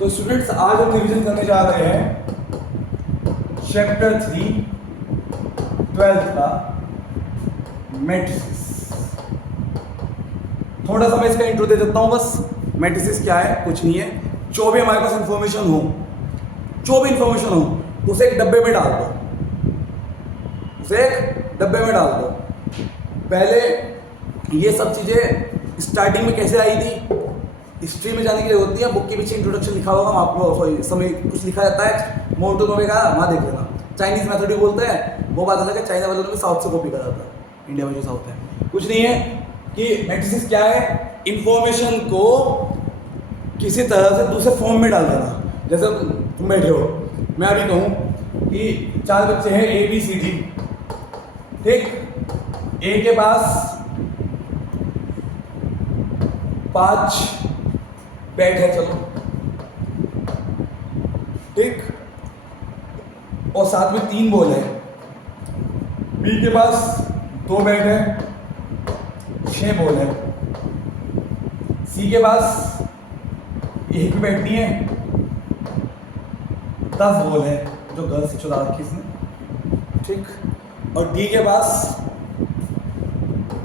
तो स्टूडेंट्स आज हम रिवीजन करने जा रहे हैं चैप्टर 3 12th का मैट्रिसेस। थोड़ा सा मैं इसका इंट्रो दे देता हूं बस। मैट्रिसेस क्या है? कुछ नहीं है, जो भी हमारे पास इंफॉर्मेशन हो, जो भी इंफॉर्मेशन हो उसे एक डब्बे में डाल दो, उसे एक डब्बे में डाल दो। पहले ये सब चीजें स्टार्टिंग में कैसे आई थी, हिस्ट्री में जाने के लिए होती है। बुक के पीछे इंट्रोडक्शन लिखा होगा, वहाँ आपको समय कुछ लिखा रहता है, मोटो नोवे का, वहाँ देख लेना। चाइनीज मेथड भी बोलते हैं, वो बात अलग है। चाइना वालों ने साउथ से कॉपी करा था, इंडिया में जो साउथ है। कुछ नहीं है कि मैट्रिसेस क्या है, इंफॉर्मेशन को किसी तरह से दूसरे फॉर्म में डाल देना। जैसे तुम बैठे हो, मैं अभी कहूँ कि 4 बच्चे हैं ABCD, ठीक। ए के पास 5 बैट है, चलो ठीक, और साथ में 3 बॉल है। बी के पास 2 बैट है, 6 बॉल है। सी के पास एक भी बैट नहीं है, 10 बॉल है, जो घर से चुरा रखी इसने, ठीक। और डी के पास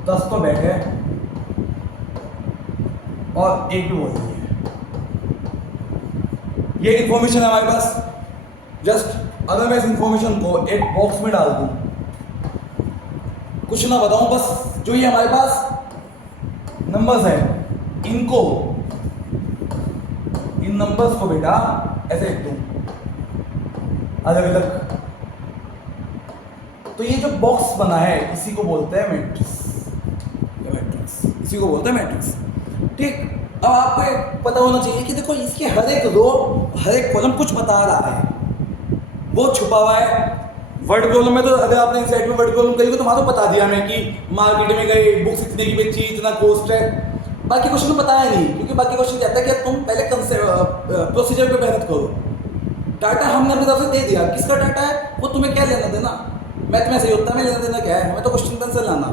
10 तो बैट है और एक भी बॉल नहीं है। ये इंफॉर्मेशन है हमारे पास। जस्ट अगर मैं इस इंफॉर्मेशन को एक बॉक्स में डाल दूं, कुछ ना बताऊं, बस जो ये हमारे पास नंबर्स है, इन नंबर्स को बेटा ऐसे लिख दूं अलग अलग, तो ये जो बॉक्स बना है इसी को बोलते हैं मैट्रिक्स, इसी को बोलते हैं मैट्रिक्स, ठीक। अब आपको पता होना चाहिए कि देखो इसके हर एक रो, हर एक कॉलम कुछ बता रहा है, वो छुपा हुआ है। वर्ड कॉलम में तो अगर आपने इस साइड में वर्ड कॉलम करी तो वहां तो बता दिया मैं कि मार्केट में गए, बुक्स इतने की बेची, इतना कॉस्ट है। बाकी क्वेश्चन में बताया नहीं, क्योंकि बाकी क्वेश्चन कहता है कि तुम पहले प्रोसीजर पे मेहनत करो। डाटा हमने अपनी तरफ से दे दिया, किसका डाटा है वो तुम्हें क्या लेना देना। मैथ में ऐसे ही होता है, मैं लेना देना क्या है, हमें तो क्वेश्चन आंसर लाना,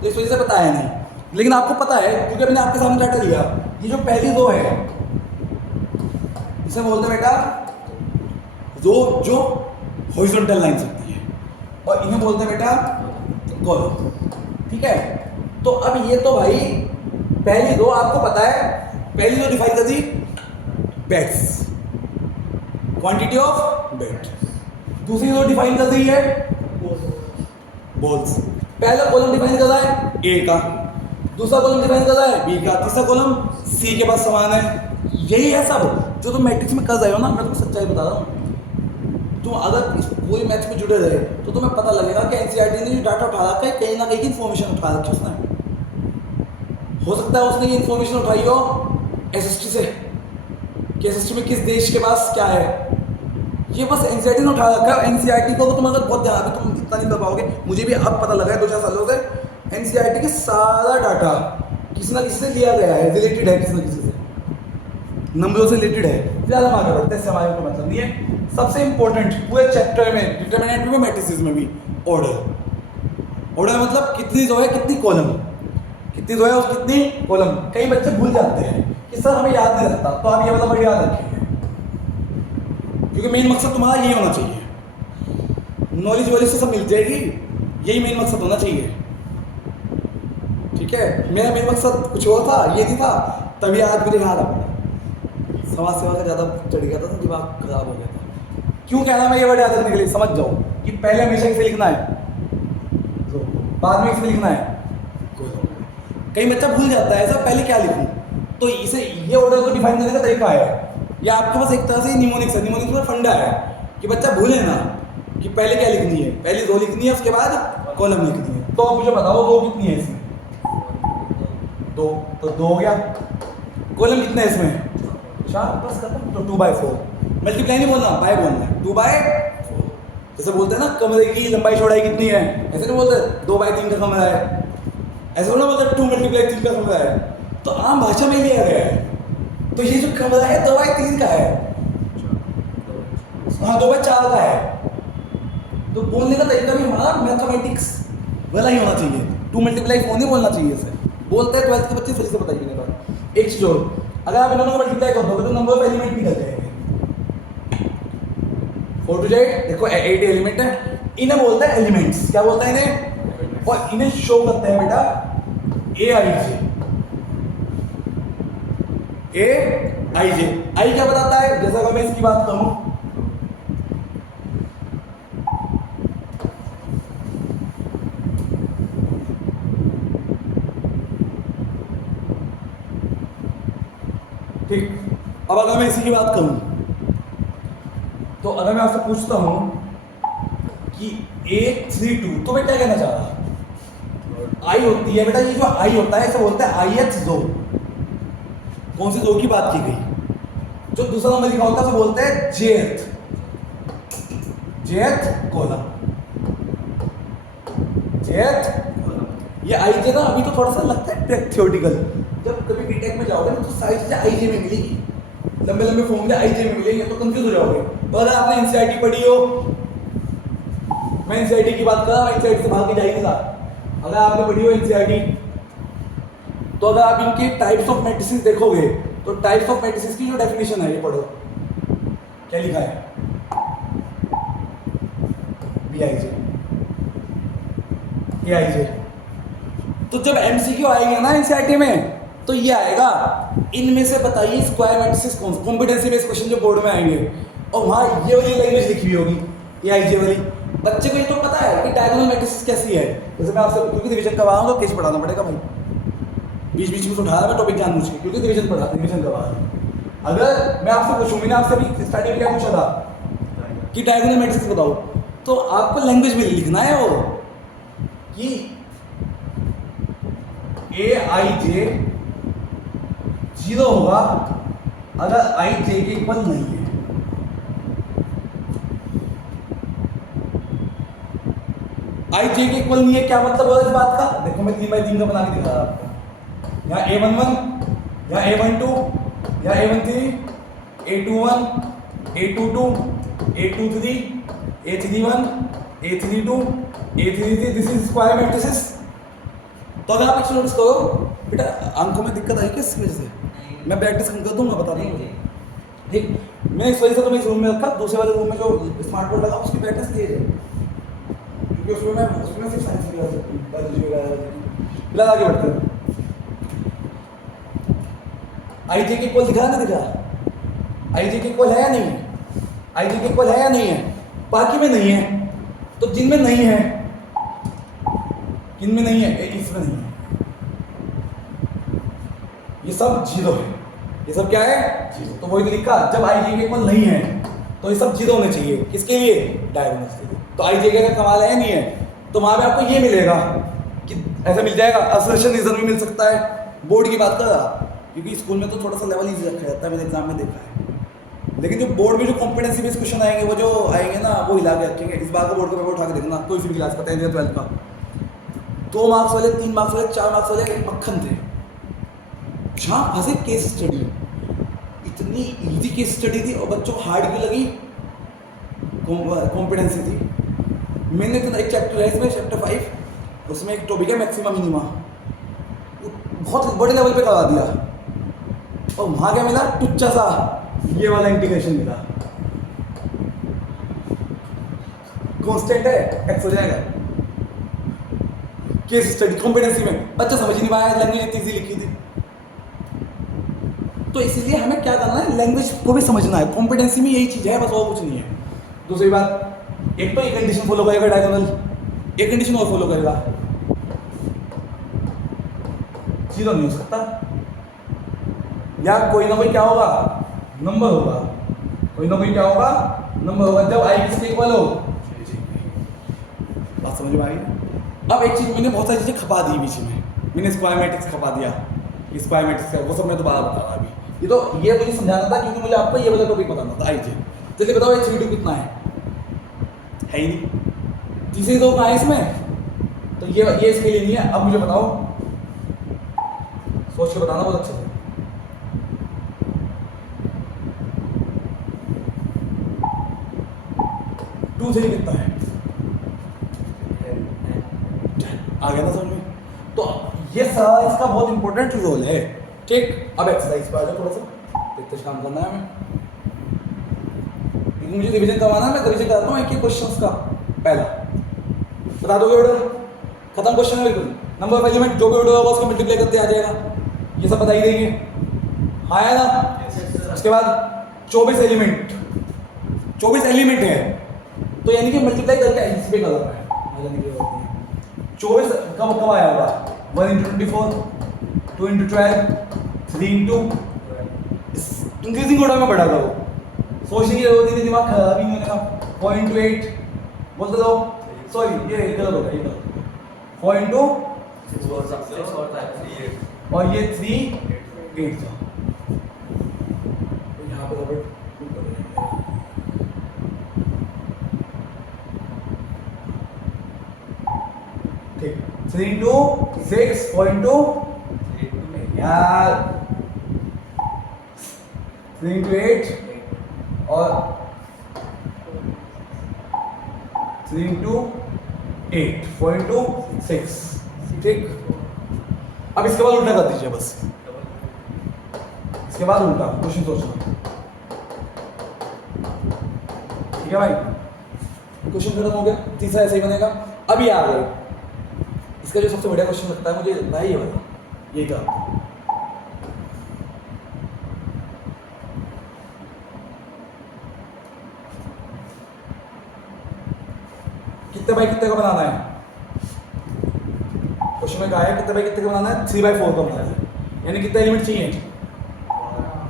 तो इस वजह से बताया नहीं। लेकिन आपको पता है क्योंकि मैंने आपके सामने डाटा लिया। ये जो पहली रो है इसे बोलते हैं बेटा रो जो हॉरिजॉन्टल लाइंस होती है, और इन्हें बोलते हैं बेटा कॉलम, ठीक है। तो अब ये तो भाई पहली रो आपको पता है, पहली रो डिफाइन कर दी बैट्स, क्वांटिटी ऑफ बैट। दूसरी रो डिफाइन कर दी है बॉल्स। पहला कॉलम डिफाइन कर रहा है ए का, दूसरा कॉलम डिफाइन कर रहा है बी का, तीसरा कॉलम सी के पास समान है। यही है सब जो तुम मैट्रिक्स में कर रहे हो ना। मैं तुम्हें सच्चाई बता रहा हूँ, तुम अगर इस पूरी मैथ्स में जुड़े रहे तो तुम्हें पता लगेगा कि एनसीईआरटी ने जो डाटा उठा रखा है, कहीं ना कहीं की इन्फॉर्मेशन उठा रखी है उसने। हो सकता है उसने ये इन्फॉर्मेशन उठाई हो एसएसटी से, कि एसएसटी में किस देश के पास क्या है, ये बस एनसीईआरटी ने उठा रखा है। एनसीईआरटी को तुम अगर बहुत ध्यान, अभी तुम इतना नहीं कर पाओगे, मुझे भी अब पता लगा है 2-4 सालों से, एनसीईआरटी के सारा डाटा किसी ना किसी से लिया गया है, रिलेटेड है, किसी ना किसी से नंबरों से रिलेटेड है। ज़्यादा आगे बढ़ते हैं, इससे हमारे को मतलब नहीं है। सबसे इंपॉर्टेंट पूरे चैप्टर में, डिटरमिनेंट में, मैट्रिसेस में भी ऑर्डर मतलब कितनी रो है, कितनी कॉलम, कितनी रो है और कितनी कॉलम। कई बच्चे भूल जाते हैं कि सर हमें याद नहीं रहता, तो आप ये वाला वर्ड याद रखिए, क्योंकि मेन मकसद तुम्हारा यही होना चाहिए। नॉलेज वॉलेज से सब मिल जाएगी, यही मेन मकसद होना चाहिए, ठीक है। मेरा मेन मकसद कुछ और था, ये नहीं था, तभी आज मुझे याद आ गया। समाज सेवा का ज़्यादा चढ़ गया था, दिमाग खराब हो गया था। क्यों कह रहा मैं ये वर्ड याद रखने के लिए, समझ जाओ कि पहले हमेशा इसे लिखना है, तो बाद में इसे लिखना है। कई बच्चा भूल जाता है ऐसा, पहले क्या लिखूं, तो इसे ये ऑर्डर को डिफाइन करने का तरीका है, या आपके पास एक तरह से निमोनिक्स है। निमोनिक्स में फंडा है कि बच्चा भूले ना कि पहले क्या लिखनी है, पहले रो लिखनी है, उसके बाद कॉलम लिखनी है। तो अब मुझे बताओ रो कितनी है इसमें, 2, तो 2 हो गया। कॉलम कितने है इसमें, 4, बस खत्म। तो 2/4, मल्टीप्लाई नहीं बोलना, बाय बोलना है, 2/4। जैसे बोलते हैं ना कमरे की लंबाई चौड़ाई कितनी है, ऐसे नहीं बोलते 2/3 का कमरा है, ऐसे बोलना बोलते 2 × 3 का कमरा है। तो आम भाषा में लिया गया है। तो ये जो कमरा है 2/3 का है, हाँ 2/4 का है। तो बोलने का तरीका भी हमारा मैथमेटिक्स वाला ही होना चाहिए, 2 × 4 नहीं बोलना चाहिए इसे। बोलते हैं 12th के बच्चे फिर से बताइए। एक चीज और, अगर आप इन दोनों को मल्टीप्लाई कर दोगे तो नंबर ऑफ एलिमेंट भी निकल जाएंगे। 4 to Z देखो 8 एलिमेंट है, इन्हें बोलते हैं एलिमेंट्स। क्या बोलते हैं इन्हें? और इन्हें शो करते हैं बेटा AIJ। AIJ आई क्या बताता है? जैसा अगर मैं इसकी बात करूं, ठीक, अब अगर मैं इसी की बात करूं तो अगर मैं आपसे पूछता हूं कि 832 तो मैं क्या कहना चाह रहा? आई होती है बेटा, ये जो आई होता है इसे बोलते हैं IH दो। कौन सी दो की बात की गई? जो दूसरा नंबर लिखा होता है उसे बोलते हैं jth कॉलम। jth ये IJ ना अभी तो थोड़ा सा लगता है थ्योरेटिकल, जब कभी बीटेक में जाओगे ना तो सारी चीजें IJ में मिलेगी, लंबे लंबे फॉर्मूले IJ में मिलेंगे तो कंफ्यूज हो जाओगे। तो अगर आपने NCERT पढ़ी हो, मैं NCERT की बात कर रहा हूं, NCERT से भाग के जाएगी साहब। अगर आपने पढ़ी हो NCERT तो अगर आप इनके टाइप्स ऑफ मैट्रिसेस देखोगे तो टाइप्स ऑफ मैट्रिसेस की जो डेफिनेशन है ये पढ़ो, क्या लिखा है? BIJ AIJ। तो जब MCQ आएगा ना NCERT में तो ये आएगा, इनमें से बताइए स्क्वायर मैट्रिसेस कौन से, कॉम्पिटेंसी बेस्ड क्वेश्चन जो बोर्ड में आएंगे, और वहाँ ये वाली लैंग्वेज लिखी हुई होगी AIJ वाली। बच्चे को ये तो पता है कि डायगोनल मैट्रिसेस कैसी है। जैसे मैं आपसे क्योंकि डिवीजन करवा रहा हूँ तो कैसे पढ़ाना पड़ेगा भाई, बीच बीच में तो उठा रहा मैं टॉपिक जान मुझे, क्योंकि डिवीजन करवा रहा हूँ। अगर मैं आपसे पूछूँ, मैंने आपसे भी स्टार्टिंग में क्या पूछा था कि डायगोनल मैट्रिसेस बताओ, तो आपको लैंग्वेज में लिखना है वो कि AIJ 0 होगा अगर IJ के इक्वल नहीं है। IJ के इक्वल नहीं है क्या मतलब है इस बात का? देखो मैं 3x3 का बना के दिखा रहा आपको। यहाँ A11, यहाँ A12, यहाँ A13, A21, A22, A23, A31, A32, A33, this is square matrices. तो अगर आप नोटिस करो बेटा, आंखों में दिक्कत आई किस वजह से? मैं प्रैक्टिस कर दूंगा, बता दूंगा, ठीक। मैं इस वजह से तो मैं इस रूम में रखा, दूसरे वाले रूम में जो स्मार्ट बोर्ड लगा उसकी प्रैक्टिस तेज है, क्योंकि उसमें सिर्फ साइंस की बायोलॉजी वगैरह। फिलहाल आगे बढ़ते हैं। IJ के इक्वल दिखा ना, दिखा IJ के इक्वल है या नहीं है? IJ के इक्वल है या नहीं है? बाकी में नहीं है, तो जिनमें नहीं है, किनमें नहीं है? इसमें नहीं है। ये सब 0 है, ये सब क्या है? 0। तो वही तो लिखा, जब IJ के इक्वल नहीं है तो ये सब 0 होने चाहिए। किसके लिए? डायगोनल्स के लिए। तो IJ का कमाल है नहीं है, तो वहां पे आपको ये मिलेगा कि ऐसा मिल जाएगा। असर्शन रीजन भी मिल सकता है। बोर्ड की बात कर रहा, क्योंकि स्कूल में तो थोड़ा सा लेवल इजी रखा जाता है, मैंने एग्जाम में देखा है, लेकिन जो बोर्ड में जो कॉम्पिटेंसी बेस्ड क्वेश्चन आएंगे, वो जो आएंगे ना, वो हिला के रखेंगे। इस बार का बोर्ड का पेपर उठा के देखना, कोई सी भी क्लास का 10th या 12th का, 2 मार्क्स वाले, 3 मार्क्स वाले, 4 मार्क्स वाले एक मक्खन थे। जहाँ फंसे केस स्टडी, इतनी इजी केस स्टडी थी और बच्चों को हार्ड क्यों लगी? कॉम्पिटेंसी थी। मैंने तो एक चैप्टर है इसमें, चैप्टर 5, उसमें एक टॉपिक है मैक्सिमा मिनिमा, बहुत बड़े लेवल पे करवा दिया, और वहाँ क्या मिला? टुच्चा सा ये वाला इंटीग्रेशन मिला। कांस्टेंट है, एक्स हो जाएगा। केस स्टडी कॉम्पिटेंसी में बच्चा समझ नहीं पाया, लैंग्वेज इतनी इजी लिखी थी। तो इसलिए हमें क्या करना है? लैंग्वेज को भी समझना है। कॉम्पिटेंसी में यही चीज़ है, बस और कुछ नहीं है। दूसरी बात, एक तो ये कंडीशन फॉलो करेगा डायगोनल, एक कंडीशन और फॉलो करेगा, 0 नहीं हो सकता, या कोई ना कोई क्या होगा? नंबर होगा। कोई ना कोई क्या होगा? नंबर होगा। जब आई किसके इक्वल हो? बात समझ में आ गई? अब एक चीज मैंने बहुत सारी चीजें खपा दी बीच में, मैंने स्क्वायर मैट्रिक्स खपा दिया, स्क्वायर मैट्रिक्स का वो सब मैं दोबारा बता रहा अभी। ये तो ये मुझे समझाना था, क्योंकि मुझे आपको ये वाला टॉपिक बताना था। आइए चलिए बताओ, ये HCD कितना है ही नहीं। तीसरी दो कहाँ है इसमें? तो ये इसके लिए नहीं है। अब मुझे बताओ, सोच के बताना बहुत अच्छे से। टू से कितना है? आ गया ना समझ में? तो ये सारा इसका बहुत इंपॉर्टेंट रोल है, ठीक। अब एक्सरसाइज पर आ जाओ, थोड़ा सा काम करना है हमें। क्योंकि मुझे रिवीजन करवाना है, मैं रिवीजन कराता हूँ एक एक क्वेश्चन का। पहला बता दोगे ऑर्डर, खत्म क्वेश्चन है बिल्कुल। नंबर ऑफ एलिमेंट जो भी ऑर्डर होगा उसको मल्टीप्लाई करते आ जाएगा, ये सब बता ही देंगे। हाँ है ना। उसके बाद 24 एलिमेंट, 24 एलिमेंट है तो यानी कि मल्टीप्लाई करके इस पे करना है। 24 कब कब आया होगा? 1 into 24, 2 into 12, 3 into increasing order में बढ़ा दो, सोचने की जरूरत ही नहीं, दिमाग खराब ही नहीं होगा। 4 into 8 बोलते दो, सॉरी ये गलत होगा, ये गलत। 4 into और ये 3 8 था। यहाँ पे रबड़ ठीक। 3 into 6, 4 into यार 3 into 8 और 3 into 8, 4 into 6, ठीक। अब इसके बाद उल्टा कर दीजिए बस, इसके बाद उल्टा क्वेश्चन सोचना, ठीक है भाई। क्वेश्चन खत्म हो गया, तीसरा ऐसे ही बनेगा। अभी आ गए इसका जो सबसे बढ़िया क्वेश्चन लगता है मुझे, भाई ये वाला, ये क्या कितने बाई कितने का बनाना है? क्वेश्चन में कहा है कितने बाई कितने का बनाना है? 3/4 का बनाना है, यानी कितने एलिमेंट चाहिए?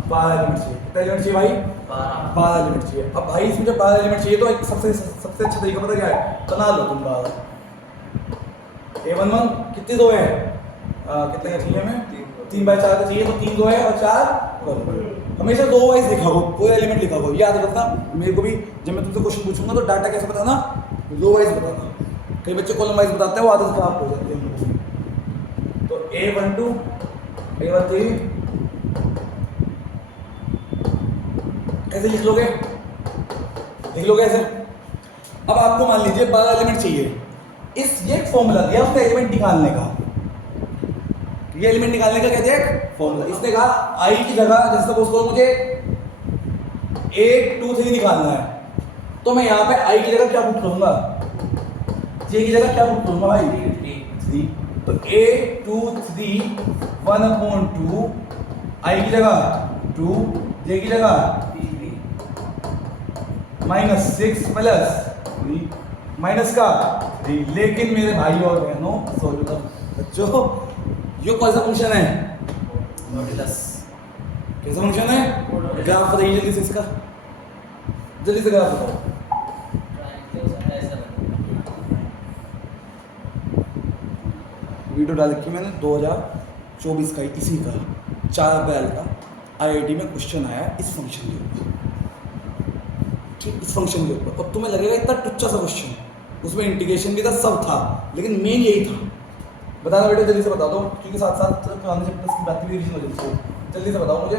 12 एलिमेंट चाहिए। कितने एलिमेंट चाहिए भाई? 12 एलिमेंट चाहिए। अब भाई इसमें जब 12 एलिमेंट चाहिए तो एक सबसे अच्छा तरीका पता क्या है? बना लो तुम 12। A11 कितनी दो है? कितने का चाहिए हमें? 3/4 का चाहिए, तो 3 दो है और 4 हमेशा 2 वाइज लिखा हो, कोई एलिमेंट लिखा हो, याद रखना। मेरे को भी जब मैं तुमसे क्वेश्चन पूछूंगा तो डाटा कैसे बताना, रो वाइज बताना। कई बच्चे कॉलम वाइज बताते हैं, वो आदत खराब हो जाती है। तो A12 A13 ऐसे लिख लोगे ऐसे। अब आपको मान लीजिए 12 एलिमेंट चाहिए, ये फॉर्मूला दिया उसका एलिमेंट निकालने का, ये एलिमेंट निकालने का कहते हैं फॉर्मूला। इसने कहा आई की जगह, जैसे सपोज करो मुझे 8 2 3 निकालना है, तो मैं यहाँ पे आई की जगह क्या पुट करूंगा? जे की जगह क्या पुट करूंगा भाई? 3। तो 8 2 3 1/2, आई की जगह 2, जे की जगह -6 + 3 माइनस का 3। लेकिन मेरे भाई और बहनों, सॉरी बच्चों, ये कौन सा फंक्शन है? मॉड्यूलस। कैसा फंक्शन है? ग्राफ बताइए जल्दी से इसका, जल्दी से ग्राफ बताओ। वीडियो डाल रखी मैंने 2024 का, इसी का 4 अप्रैल का आईआईटी में क्वेश्चन आया इस फंक्शन के ऊपर, ठीक, इस फंक्शन के ऊपर। अब तुम्हें लगेगा इतना टुच्चा सा क्वेश्चन, उसमें इंटीग्रेशन भी था, सब था, लेकिन मेन यही था। बताना बेटा, जल्दी से बता दो, क्योंकि साथ साथ पुराने चैप्टर्स की बात भी रिवीजन हो जाती। जल्दी से बताओ मुझे,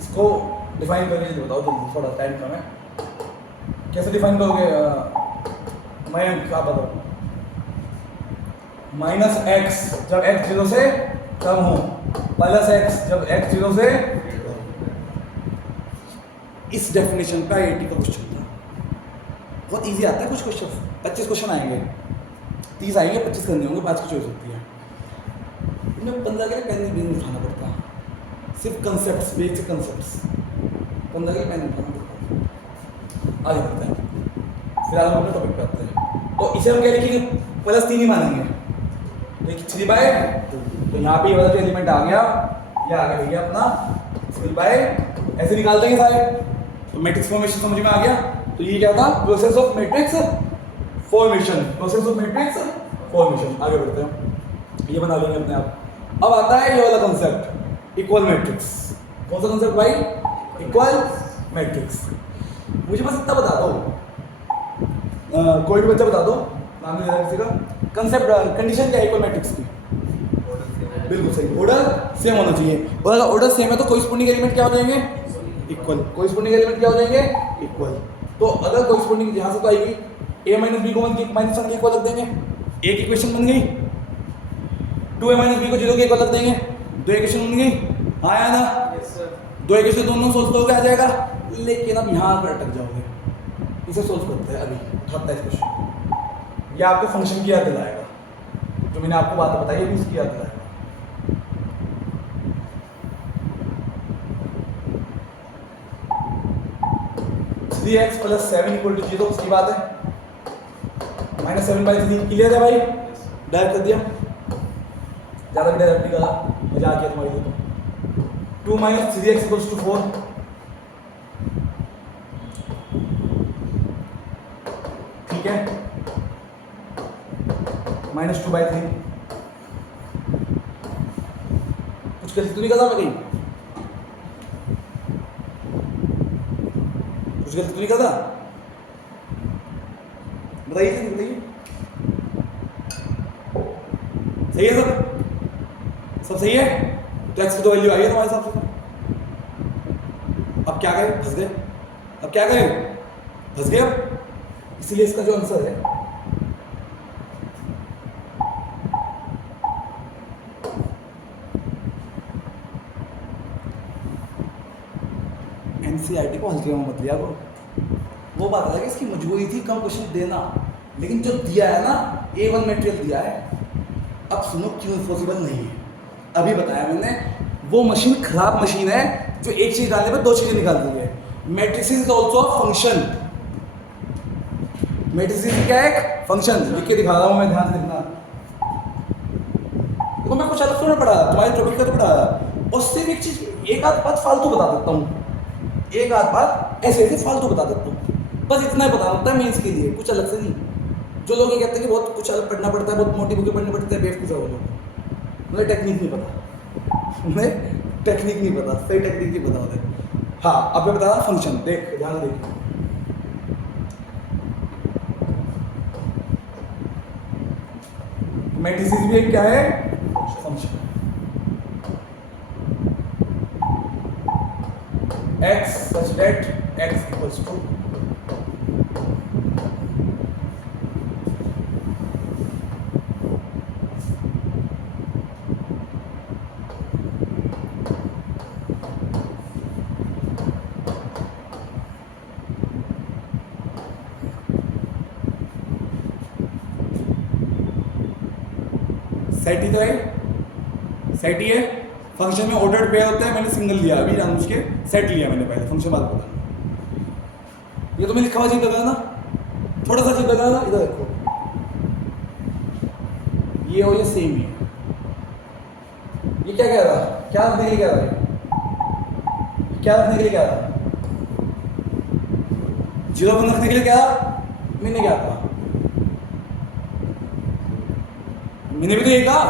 इसको डिफाइन करके जल्दी बताओ, जल्दी, थोड़ा टाइम कम है। कैसे डिफाइन करोगे मयंक, आप बताओ। -x जब x 0 से कम हो, +x जब x 0 से, इस डेफिनेशन का आईआईटी का क्वेश्चन था। बहुत इजी आता है कुछ क्वेश्चन, 25 क्वेश्चन आएंगे, 30 आएंगे, 25 करने होंगे, 5 की चॉइस होती है। इनमें 15 के लिए पेन नहीं उठाना पड़ता, सिर्फ कंसेप्ट्स, बेसिक कंसेप्ट्स 15 के लिए पेन उठाना पड़ता। आगे बढ़ते हैं, फिलहाल हम अपने टॉपिक पे आते हैं। तो इसे हम क्या लिखेंगे? +3 ही मानेंगे, देखिए 3/2, तो यहाँ पे ये वाला जो एलिमेंट आ गया, ये आ गया भैया अपना 3/, ऐसे निकाल देंगे सारे। तो मैट्रिक्स फॉर्मेशन समझ में आ गया। तो ये क्या था? Process of matrix formation, process of matrix formation. आगे बढ़ते हैं, ये बना लेंगे अपने आप। अब आता है ये वाला कंसेप्ट, इक्वल मैट्रिक्स। कौन सा कंसेप्ट भाई? Equal matrix. मुझे बस इतना बता दो, कोई भी बच्चा बता दो, नाम नहीं किसी का। कंसेप्ट, कंडीशन क्या है इक्वल मैट्रिक्स की? बिल्कुल सही, ऑर्डर सेम होना चाहिए। और अगर ऑर्डर सेम है तो कोरिस्पोंडिंग एलिमेंट क्या हो जाएंगे? इक्वल। कोरिस्पोंडिंग एलिमेंट क्या हो जाएंगे? इक्वल। तो अगर कोरिस्पोंडिंग यहाँ से तो आएगी, a - b को -1 के इक्वल रख देंगे, एक इक्वेशन बन गई। 2a - b को 0 के इक्वल रख देंगे, 2 इक्वेशन बन गई। हाँ या ना? दो एक से दोनों सोल्व करोगे आ जाएगा, लेकिन अब यहाँ पर अटक जाओगे। इसे सोल्व करते हैं अभी, उठाता है इस क्वेश्चन। यह आपको फंक्शन की याद दिलाएगा, जो मैंने आपको बात बताई है उसकी याद दिलाएगा। Three x plus 7 equal to 0, उसकी बात है। -7/3 क्लियर है भाई, डायरेक्ट कर दिया, ज़्यादा भी डायरेक्ट नहीं करा, मजा आ गया तुम्हारे लिए। तो 2 - 3x = 4, ठीक है, -2/3। कुछ गलती तो नहीं करता मैं कहीं, कुछ गलती तो नहीं करता, बताइए बताइए। सही है सब सही है। तो एक्स की तो वैल्यू आई है तुम्हारे हिसाब से। अब क्या करें, फंस गए। अब क्या करें, फंस गए। अब इसीलिए इसका जो आंसर है एनसीईआरटी को हल्के में मत लिया करो। वो बात अलग है, इसकी मजबूरी थी कम क्वेश्चन देना, लेकिन जो दिया है ना A1 मटेरियल दिया है। अब सुनो क्यों पॉसिबल नहीं है। अभी बताया मैंने, वो मशीन खराब मशीन है जो एक चीज डालने पर दो चीजें निकाल दी है। Matrices is also a function. Matrices क्या है, एक फंक्शन। लिख के दिखा रहा हूं मैं, ध्यान से देखना। देखो मैं कुछ अलग थोड़ा पढ़ा रहा, तुम्हारे टॉपिक का तो पढ़ा रहा, और सिर्फ एक चीज, एक आध बात फालतू बता देता हूँ, एक आध बात ऐसे ऐसे फालतू बता देता हूँ, बस इतना ही बता सकता है मैं इसके लिए, कुछ अलग से नहीं। जो लोग ये कहते हैं कि बहुत कुछ अलग पढ़ना पड़ता है, बहुत मोटी बुकें पढ़नी पड़ती है, बेवकूफ़ है वो लोग। मुझे टेक्निक नहीं पता, मुझे टेक्निक नहीं पता, सही टेक्निक नहीं पता मुझे। हाँ अब मैं बता रहा फंक्शन, देख ध्यान देख। मैट्रिसेस भी एक क्या है, function. x such that x equals to set ही तो है, सेट ही है। फंक्शन में ऑर्डर्ड पेयर होते हैं, मैंने सिंगल लिया अभी जानबूझ के, सेट लिया मैंने पहले, फंक्शन बाद पता। ये तो मैं लिखा हुआ चीज लगा ना, थोड़ा सा चीज लगा ना, इधर देखो ये और ये सेम ही है। ये क्या कह रहा है, क्या रखने के लिए कह रहा है, क्या रखने के लिए कह रहा है, 0 रखने के लिए क्या मैंने क्या कहा, मैंने भी तो ये कहा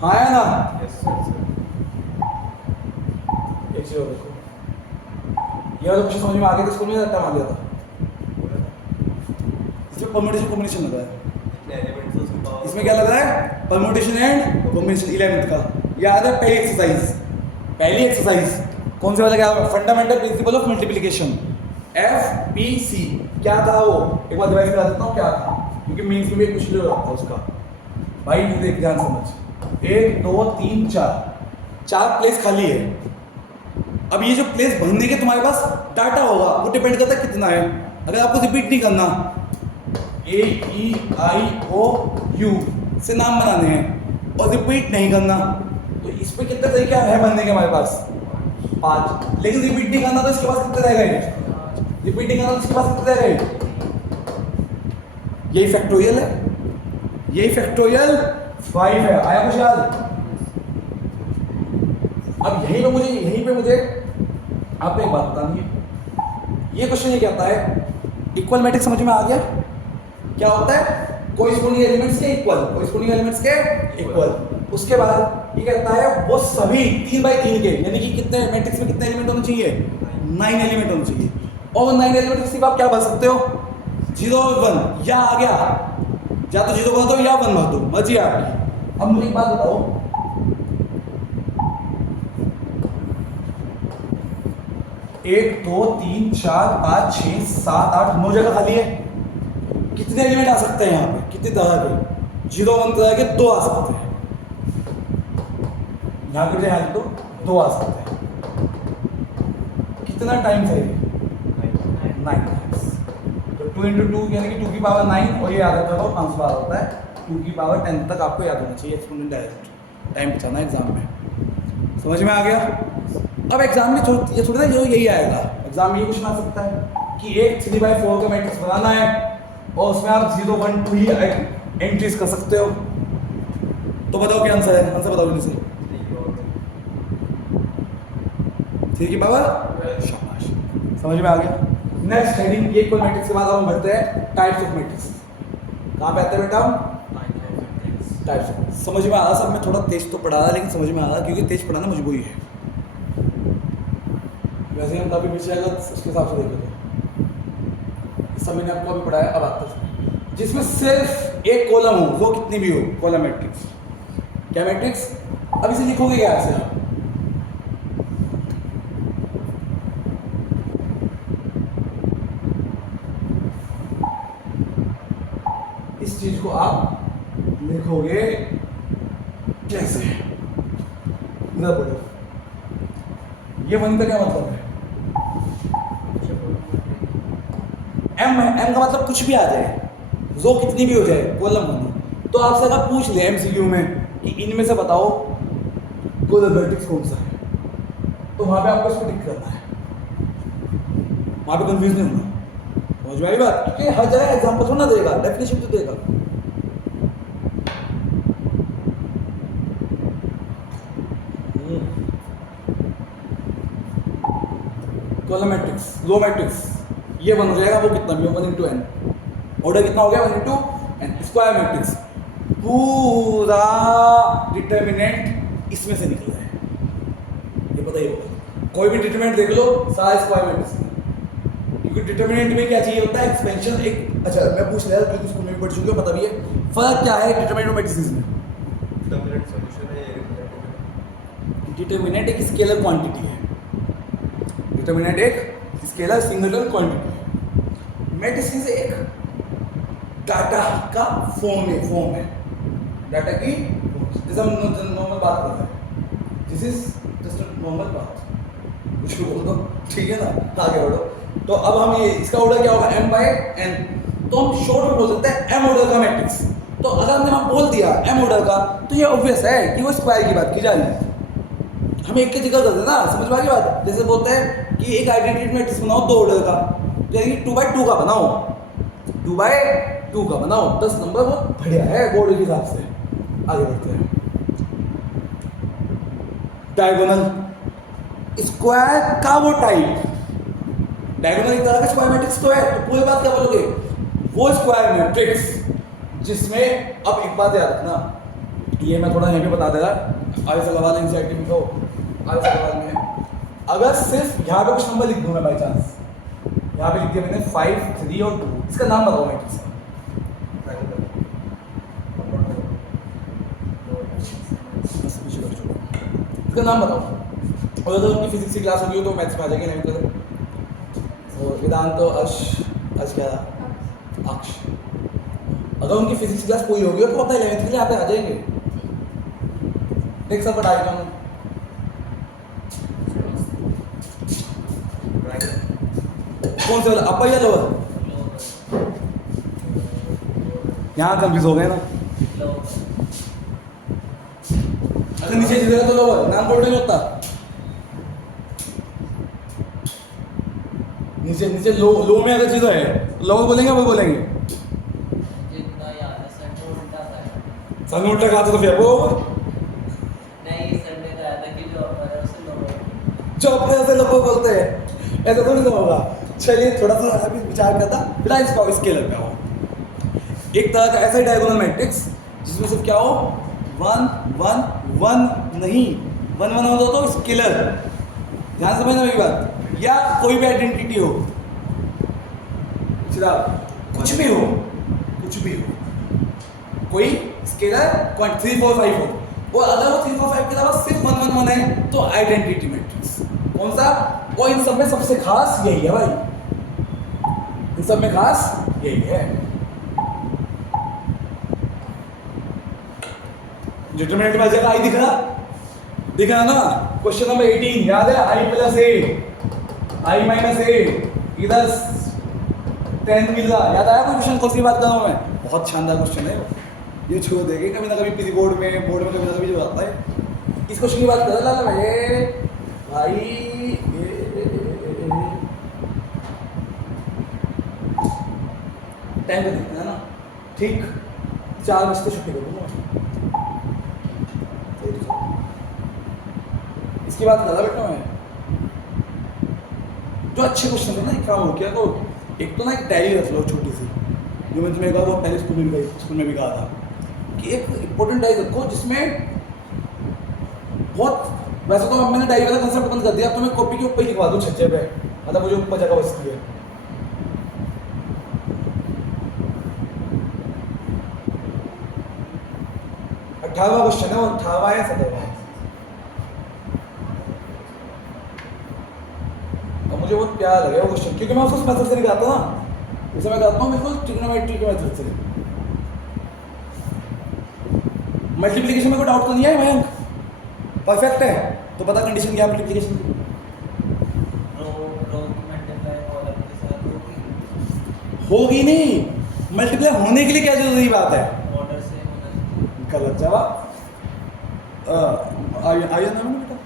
हाँ है ना। एक चीज देखो, ये वाला क्वेश्चन समझ में आ गया था, स्कूल में रट्टा मार दिया था, इसमें परम्यूटेशन कॉम्बिनेशन लगा है। इसमें क्या लग रहा है, परम्यूटेशन एंड कॉम्बिनेशन 11th का। याद है पहली एक्सरसाइज, पहली एक्सरसाइज कौन से वाला, क्या fundamental principle of multiplication, FPC। क्या था वो, एक बार डिवाइस करा देता हूँ क्या था, क्योंकि मेंस में भी कुछ ले रहा था उसका। भाई देख ध्यान समझ, 1 2 3 4 प्लेस खाली है। अब ये जो प्लेस भरने के तुम्हारे पास डाटा होगा वो डिपेंड करता है कितना है। अगर आपको रिपीट नहीं करना, AEIOU से नाम बनाने हैं और रिपीट नहीं करना, तो इस पे कितने तरीके है भरने के हमारे पास, 5। लेकिन रिपीट नहीं करना तो इसके पास कितने रहेगा, रिपीट नहीं करना तो इसके पास कितने रहेगा। यही फैक्टोरियल है, यही फैक्टोरियल 5 है। आया कुछ याद। अब यहीं पे मुझे आपको एक बात बतानी है। ये क्वेश्चन ये कहता है, इक्वल मैट्रिक्स समझ में आ गया क्या होता है, कोरिस्पोंडिंग एलिमेंट्स के इक्वल, कोरिस्पोंडिंग एलिमेंट्स के इक्वल। उसके बाद ये कहता है वो सभी 3x3 के, यानी कि कितने मैट्रिक्स में कितने एलिमेंट होने चाहिए, 9 एलिमेंट होने चाहिए। और 9 एलिमेंट सिर्फ आप क्या भर सकते हो, 0 और 1, या आ गया या तो 0 भर दो या 1 भर दो, मर्जी आपकी। अब मुझे एक बात बताओ, एक 2 3 4 5 6 7 8 9 जगह खाली है। कितने एलिमेंट आ सकते हैं यहाँ पे, कितने तरह के, 0 1 तरह के 2 आ सकते हैं। यहाँ कितने हैं तो 2 आ सकते हैं। कितना टाइम्स है? 9 टाइम्स। तो 2 × 2 यानी कि 2 की पावर 9, और ये याद रखा हो 500 बार होता है, 2 की पावर 10 तक आपको याद होना चाहिए एक्सपोनेंट डायरेक्ट टाइम बचाना एग्जाम में। समझ में आ गया? अब एग्जाम में ये थोड़ी ना जो यही आएगा, एग्जाम में ये क्वेश्चन आ सकता है कि एक 3/4 का मैट्रिक्स बनाना है और उसमें आप 0, 1, 2 ही एंट्रीज कर सकते हो। तो बताओ क्या आंसर है? आंसर बताओ जल्दी से। 3 की पावर, शाबाश, समझ में आ गया। नेक्स्ट हेडिंग, ये इक्वल मैट्रिक्स के बाद हम बढ़ते हैं टाइप्स ऑफ मैट्रिक्स। कहाँ पे आते हैं बेटा? Types of. समझ में आ रहा सब? मैं थोड़ा तेज तो पढ़ा रहा लेकिन समझ में आ रहा, क्योंकि तेज पढ़ाना मजबूरी है। वैसे हम काफ़ी पीछे आएगा उसके हिसाब से देखें तो इस समय मैंने आपको अभी पढ़ाया। अब आता है जिसमें सिर्फ एक कॉलम हो, वो कितनी भी हो, कॉलम मैट्रिक्स। क्या मैट्रिक्स? अब इसे लिखोगे क्या ऐसे आप? इस चीज को आप लिखोगे कैसे? इधर पढ़ो। ये 1 का क्या मतलब है? एम का मतलब कुछ भी आ जाए, जो कितनी भी हो जाए, कॉलम होनी। तो आपसे अगर पूछ ले एमसीक्यू में कि इनमें से बताओ कॉलम मैट्रिक्स कौन सा है, तो वहां पे आपको इसको टिक करना है, वहां पे कंफ्यूज नहीं होना। समझ में आई बात? क्योंकि हर जगह एग्जांपल थोड़ा ना देगा, डेफिनेशन तो देगा। कॉलम मैट्रिक्स, रो मैट्रिक्स, ये 1 हो जाएगा, वो कितना भी हो, 1 × n। ऑर्डर कितना हो गया? 1 × n। स्क्वायर मैट्रिक्स, पूरा डिटर्मिनेंट इसमें से निकल रहा है, ये पता ही होगा। कोई भी डिटर्मिनेंट देख लो, सारा स्क्वायर मैट्रिक्स है, क्योंकि डिटर्मिनेंट में क्या चाहिए होता है? एक्सपेंशन। एक अच्छा मैं पूछ रहा क्योंकि स्कूल में भी पढ़ चुके हो, पता भी है। फर्क क्या है डिटर्मिनेंट और मैट्रिक्स में? डिटर्मिनेंट एक स्केलर क्वांटिटी है, डिटर्मिनेंट एक स्केलर सिंगुलर क्वांटिटी है। मैट्रिक्स एक डाटा का फॉर्म है, डाटा की, जैसे हम नॉर्मल बात करते हैं, this is just a normal बात, कुछ भी बोल दो, ठीक है ना? आगे बढ़ो। तो अब हम ये इसका ऑर्डर क्या होगा? m/n। तो हम शॉर्ट में बोल सकते हैं m ऑर्डर का मैट्रिक्स। तो अगर हमने हम बोल दिया m ऑर्डर का, तो ये ऑब्वियस है कि वो स्क्वायर की बात की जा रही है। हम एक के जिक्र करते हैं ना, समझ में आ गई बात? जैसे बोलते हैं कि एक आइडेंटिटी मैट्रिक्स बनाओ 2 ऑर्डर का, तो यानी 2/2 का बनाओ, 2/2 का बनाओ, 10 नंबर वो बढ़िया है बोर्ड के हिसाब से। आगे बढ़ते हैं। डायगोनल, स्क्वायर का वो टाइप, डायगोनल एक तरह का स्क्वायर मैट्रिक्स तो है। तो पूरी बात क्या बोलोगे? वो स्क्वायर मैट्रिक्स जिसमें, अब एक बात याद रखना, ये मैं थोड़ा यहीं पे बता दे रहा, आगे सवाल एंग्जाइटी में तो आगे सवाल में अगर सिर्फ यहाँ पे कुछ नंबर लिख दूँ मैं बाई चांस, यहाँ पे लिख दिया मैंने 5, 3 और 2, इसका नाम बताओ मैट्रिक्स का। इसका नाम बताओ। और अगर उनकी फिजिक्स की क्लास होगी तो मैथ्स में आ जाएगी, नहीं तो वेदांत तो अश क्या अक्ष। अगर उनकी फिजिक्स क्लास पूरी होगी तो अपना 11th के लिए यहाँ पे आ जाएंगे। देख सब बताया क्या उन्होंने? कौन से वाला, अपर या लोअर? यहाँ कंफ्यूज हो गए ना। अगर नीचे जीरो तो लोअर, नाम बोल्ट नहीं होता। नीचे लो में अगर जीरो है तो लोअर बोलेंगे, वो बोलेंगे सन में उल्टा कहा तो फिर वो जो अपने से लोग बोलते हैं, ऐसा थोड़ी ना होगा। चलिए थोड़ा सा अभी विचार करता, फिलहाल इसका स्केलर क्या हो। एक तरह का ऐसा डायगोनल मैट्रिक्स जिसमें सिर्फ क्या हो, 1 1 1 नहीं, 1 1 हो तो स्केलर, ध्यान समझना मेरी बात, या कोई भी आइडेंटिटी हो, कुछ भी हो, कोई स्केलर 3 4 5 हो, और अगर वो 3 4 5 के अलावा सिर्फ 1 1 1 है तो आइडेंटिटी मैट्रिक्स। कौन सा? और इन सब में सबसे खास यही है भाई, इन सब में खास यही है। डिटरमिनेंट में जगह आई दिख रहा ना? क्वेश्चन नंबर 18 याद है? i + a, आई माइनस ए इधर 10 मिल रहा। याद आया कोई क्वेश्चन कौन सी बात कर रहा हूँ मैं? बहुत शानदार क्वेश्चन है ये, छू देंगे कभी ना कभी पीसी बोर्ड में कभी ना कभी जो आता है। इस क्वेश्चन की बात कर रहा था मैं भाई, टाइम पे देखते हैं ना, ठीक 4 बजे छुट्टी कर दूंगा। इसकी बात कर रहा बेटा मैं, जो अच्छे क्वेश्चन है ना, एक काम हो गया तो एक तो ना एक डायरी रख लो छोटी सी, जो मैं तुम्हें कहा वो पहले स्कूल में भी कहा था कि एक इंपॉर्टेंट डायरी रखो जिसमें बहुत, वैसे तो मैंने डायरी वाला कंसेप्ट बंद कर दिया, अब तो मैं कॉपी के ऊपर ही लिखवा दूँ छज्जे पे, मतलब मुझे ऊपर जगह बचती है। अठारहवां क्वेश्चन है, वो 18वां है 17वां है। अब मुझे बहुत प्यारा लगे वो क्वेश्चन, क्योंकि मैं उसको उस मेथड से निकालता ना, उसे मैं कहता हूँ बिल्कुल ट्रिग्नोमेट्री के मेथड से। मल्टीप्लिकेशन में कोई डाउट तो नहीं है मयंक? परफेक्ट है तो पता कंडीशन क्या है मल्टीप्लिकेशन की? होगी नहीं, मल्टीप्लाई होने के लिए क्या जरूरी बात है? ऑर्डर से होना। गलत जवाब। आइए ना बेटा,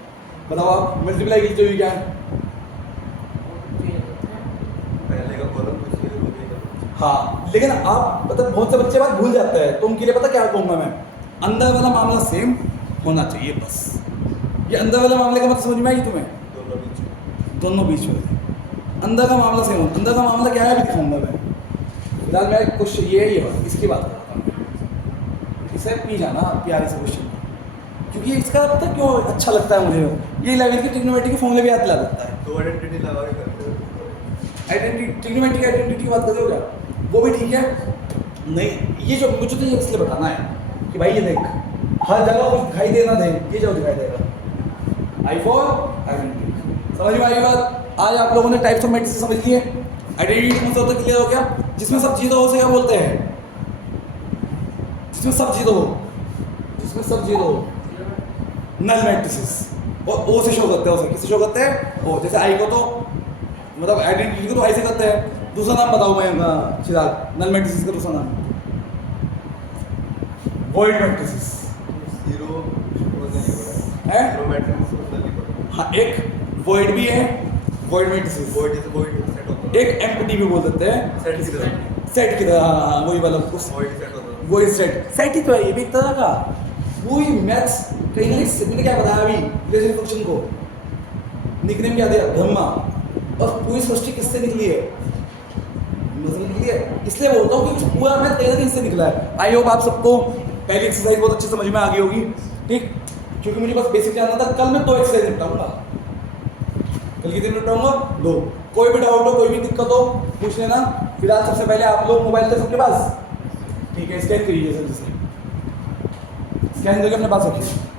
बताओ आप मल्टीप्लाई के लिए जरूरी क्या है? पहले का कॉलम दूसरे का। हाँ, लेकिन आप मतलब बहुत से बच्चे बात भूल जाते हैं, तो उनके लिए पता क्या कहूँगा मैं, अंदर वाला मामला सेम होना चाहिए बस। ये अंदर वाला मामले का मतलब समझ में आई तुम्हें? दोनों बीच में अंदर का मामला सेम हो। अंदर का मामला क्या है अभी दिखाऊंगा मैं, फिलहाल मैं क्वेश्चन ये ही है, इसकी बात कर रहा था। इसे पी जाना प्यारे से क्वेश्चन, क्योंकि इसका पता क्यों अच्छा लगता है मुझे, ये 11th की ट्रिग्नोमेट्री के फॉर्मूले भी याद दिला देता है। तो आइडेंटिटी लगा के करते हो। आइडेंटिटी, ट्रिग्नोमेट्री की आइडेंटिटी की बात कर रहे हो क्या? वो भी ठीक है। नहीं, ये जो मुझे तो ये इसलिए बताना है कि भाई ये देख, हर जगह कुछ दिखाई देना दे, ये जो दिखाई देगा आई फॉर आइडेंटिटी। समझ में आई बात? आज आप लोगों ने टाइप्स ऑफ मैट्रिक्स समझ लिए। आइडेंटिटी कौन सा होता है, क्लियर हो गया? जिसमें सब जीरो हो से क्या बोलते हैं? जिसमें सब जीरो हो, जिसमें सब जीरो हो नल मैट्रिसेस। और ओ से शो करते हैं, उसे किससे शो करते हैं? ओ। जैसे आई को तो मतलब आइडेंटिटी को तो आई से करते हैं। दूसरा नाम बताओ मैं चिराग, नल मैट्रिसेस का दूसरा नाम? वॉइड मैट्रिसेस जीरो है। जीरो मैट्रिक्स होता है। हाँ, एक वॉइड भी है, वॉइड मैट्रिसेस। वॉइड जैसे वॉइड सेट होता है। एक एम्प्टी भी बोल सकते हैं, सेट की तरह। सेट की तरह। हाँ, वही वाला उस वॉइड सेट होता है। वही सेट ही तो है, ये भी एक तरह का वही मैथ्स। कहीं ना कहीं मैंने क्या बताया अभी रिलेशन फंक्शन को, निकनेम क्या दिया? ब्रह्मा। और पूरी सृष्टि किससे निकली है? निकली है। इसलिए बोलता हूँ कि पूरा मैथ कहीं ना कहीं इससे निकला है। आई होप आप सबको पहली एक्सरसाइज बहुत अच्छी समझ में आ गई होगी, ठीक? क्योंकि मुझे बस बेसिक जानना था। कल मैं 2 एक्सरसाइज निपटाऊंगा, कल कितने निपटाऊंगा? 2। कोई भी डाउट हो, कोई भी दिक्कत हो पूछ लेना। फिलहाल सबसे पहले आप लोग मोबाइल थे सबके पास? ठीक है, स्कैन करिए जल्दी से, स्कैन करके अपने पास रखिए।